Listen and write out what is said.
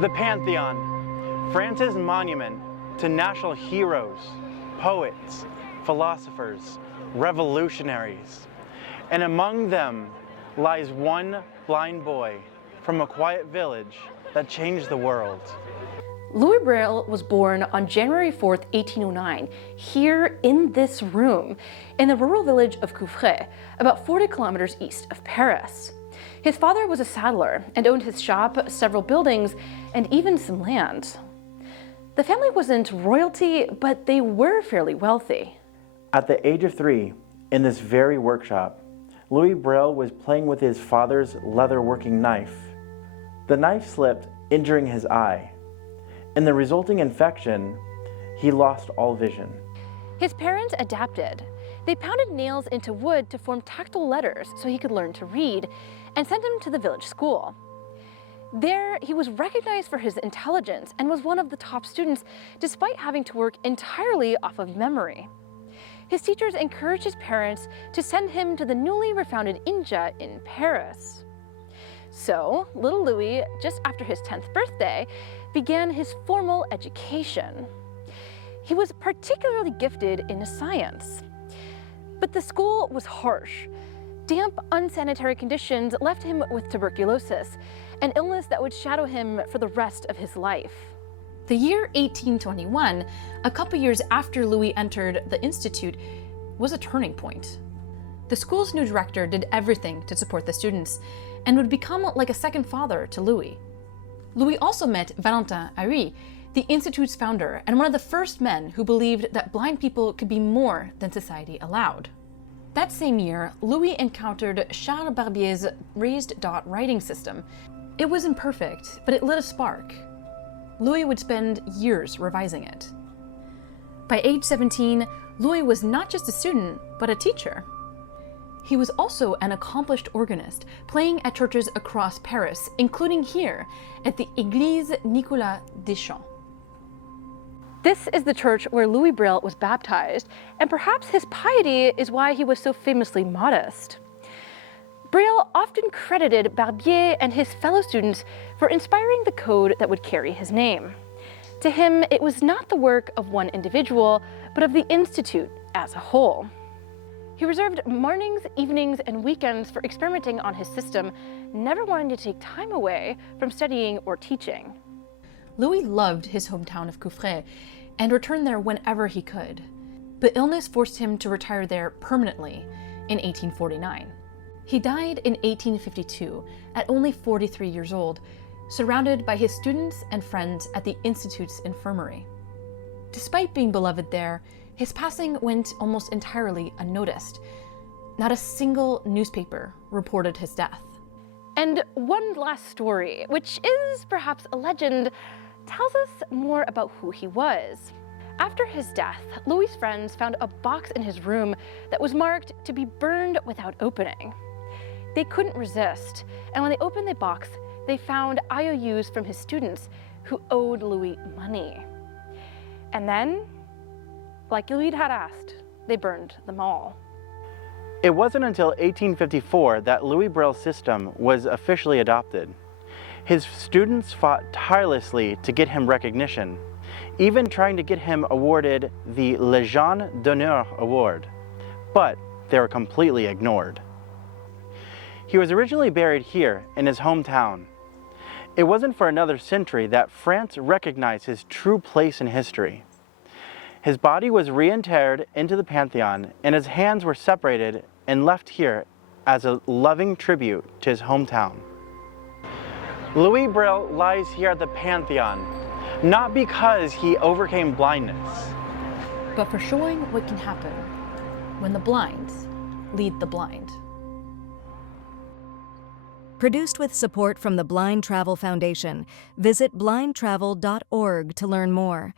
The Pantheon, France's monument to national heroes, poets, philosophers, revolutionaries. And among them lies one blind boy from a quiet village that changed the world. Louis Braille was born on January 4th, 1809, here in this room, in the rural village of Couvrey, about 40 kilometers east of Paris. His father was a saddler and owned his shop, several buildings, and even some land. The family wasn't royalty, but they were fairly wealthy. At the age of 3, in this very workshop, Louis Braille was playing with his father's leather working knife. The knife slipped, injuring his eye. In the resulting infection, he lost all vision. His parents adapted. They pounded nails into wood to form tactile letters so he could learn to read, and sent him to the village school. There, he was recognized for his intelligence and was one of the top students, despite having to work entirely off of memory. His teachers encouraged his parents to send him to the newly refounded INJA in Paris. So, little Louis, just after his 10th birthday, began his formal education. He was particularly gifted in science. But the school was harsh. Damp, unsanitary conditions left him with tuberculosis, an illness that would shadow him for the rest of his life. The year 1821, a couple years after Louis entered the Institute, was a turning point. The school's new director did everything to support the students and would become like a second father to Louis. Louis also met Valentin Hairy, the Institute's founder and one of the first men who believed that blind people could be more than society allowed. That same year, Louis encountered Charles Barbier's raised dot writing system. It was imperfect, but it lit a spark. Louis would spend years revising it. By age 17, Louis was not just a student, but a teacher. He was also an accomplished organist, playing at churches across Paris, including here at the Église Nicolas Deschamps. This is the church where Louis Braille was baptized, and perhaps his piety is why he was so famously modest. Braille often credited Barbier and his fellow students for inspiring the code that would carry his name. To him, it was not the work of one individual, but of the Institute as a whole. He reserved mornings, evenings, and weekends for experimenting on his system, never wanting to take time away from studying or teaching. Louis loved his hometown of Couvrey and returned there whenever he could. But illness forced him to retire there permanently in 1849. He died in 1852 at only 43 years old, surrounded by his students and friends at the Institute's infirmary. Despite being beloved there, his passing went almost entirely unnoticed. Not a single newspaper reported his death. And one last story, which is perhaps a legend, tells us more about who he was. After his death, Louis' friends found a box in his room that was marked to be burned without opening. They couldn't resist, and when they opened the box, they found IOUs from his students who owed Louis money. And then, like Louis had asked, they burned them all. It wasn't until 1854 that Louis Braille's system was officially adopted. His students fought tirelessly to get him recognition, even trying to get him awarded the Légion d'honneur award, but they were completely ignored. He was originally buried here in his hometown. It wasn't for another century that France recognized his true place in history. His body was reinterred into the Pantheon, and his hands were separated and left here as a loving tribute to his hometown. Louis Braille lies here at the Pantheon, not because he overcame blindness, but for showing what can happen when the blind lead the blind. Produced with support from the Blind Travel Foundation. Visit blindtravel.org to learn more.